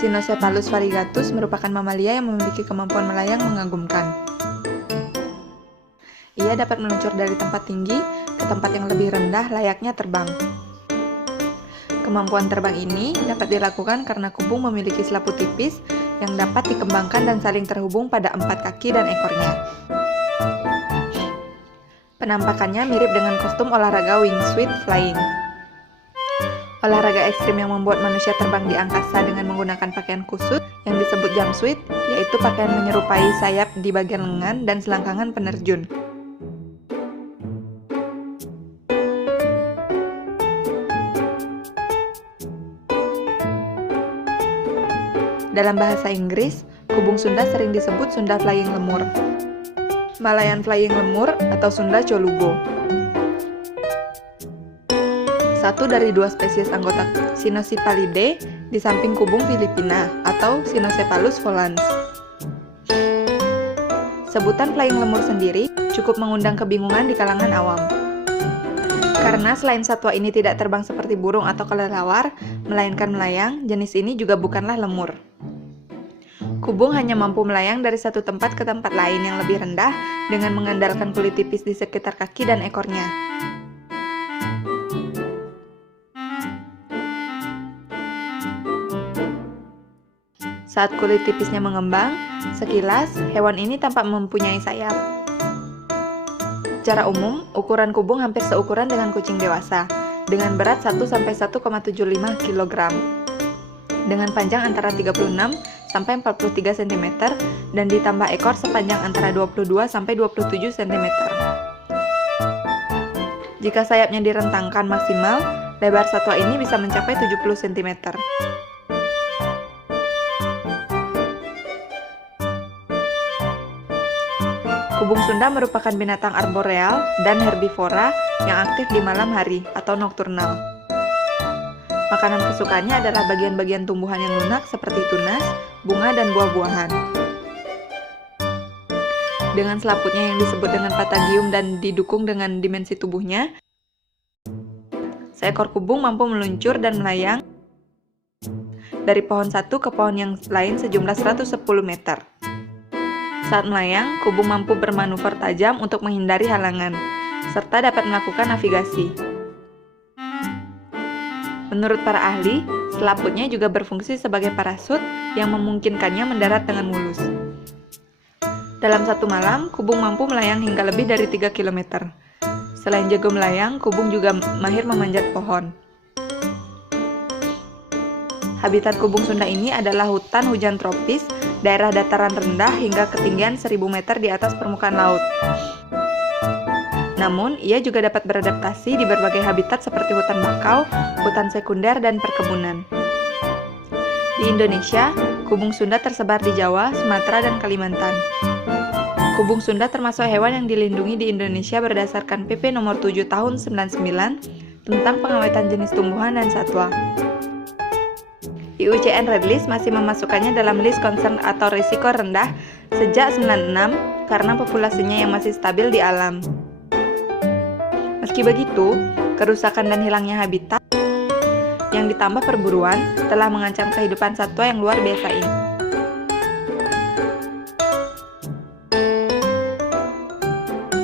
Cynocephalus variegatus merupakan mamalia yang memiliki kemampuan melayang mengagumkan. Ia dapat meluncur dari tempat tinggi ke tempat yang lebih rendah layaknya terbang. Kemampuan terbang ini dapat dilakukan karena kubung memiliki selaput tipis yang dapat dikembangkan dan saling terhubung pada 4 kaki dan ekornya. Penampakannya mirip dengan kostum olahraga wingsuit flying. Olahraga ekstrim yang membuat manusia terbang di angkasa dengan menggunakan pakaian kusut yang disebut jumpsuit, yaitu pakaian menyerupai sayap di bagian lengan dan selangkangan penerjun. Dalam bahasa Inggris, kubung Sunda sering disebut Sunda Flying Lemur, Malayan Flying Lemur, atau Sunda Cholugo. Satu dari 2 spesies anggota Cynocephalidae di samping kubung Filipina atau Cynocephalus volans. Sebutan flying lemur sendiri cukup mengundang kebingungan di kalangan awam. Karena selain satwa ini tidak terbang seperti burung atau kelelawar, melainkan melayang, jenis ini juga bukanlah lemur. Kubung hanya mampu melayang dari satu tempat ke tempat lain yang lebih rendah dengan mengandalkan kulit tipis di sekitar kaki dan ekornya. Saat kulit tipisnya mengembang, sekilas hewan ini tampak mempunyai sayap. Secara umum, ukuran kubung hampir seukuran dengan kucing dewasa, dengan berat 1-1,75 kg, dengan panjang antara 36 sampai 43 cm dan ditambah ekor sepanjang antara 22 sampai 27 cm. Jika sayapnya direntangkan maksimal, lebar satwa ini bisa mencapai 70 cm. Kubung Sunda merupakan binatang arboreal dan herbivora yang aktif di malam hari atau nokturnal. Makanan kesukaannya adalah bagian-bagian tumbuhan yang lunak seperti tunas, bunga, dan buah-buahan. Dengan selaputnya yang disebut dengan patagium dan didukung dengan dimensi tubuhnya, seekor kubung mampu meluncur dan melayang dari pohon satu ke pohon yang lain sejumlah 110 meter. Saat melayang, kubung mampu bermanuver tajam untuk menghindari halangan, serta dapat melakukan navigasi. Menurut para ahli, selaputnya juga berfungsi sebagai parasut yang memungkinkannya mendarat dengan mulus. Dalam satu malam, kubung mampu melayang hingga lebih dari 3 km. Selain jago melayang, kubung juga mahir memanjat pohon. Habitat kubung Sunda ini adalah hutan hujan tropis, daerah dataran rendah hingga ketinggian 1000 meter di atas permukaan laut. Namun, ia juga dapat beradaptasi di berbagai habitat seperti hutan bakau, hutan sekunder, dan perkebunan. Di Indonesia, kubung Sunda tersebar di Jawa, Sumatera, dan Kalimantan. Kubung Sunda termasuk hewan yang dilindungi di Indonesia berdasarkan PP Nomor 7 Tahun 99 tentang pengawetan jenis tumbuhan dan satwa. IUCN Red List masih memasukkannya dalam list concern atau risiko rendah sejak 96 karena populasinya yang masih stabil di alam. Meski begitu, kerusakan dan hilangnya habitat yang ditambah perburuan telah mengancam kehidupan satwa yang luar biasa ini.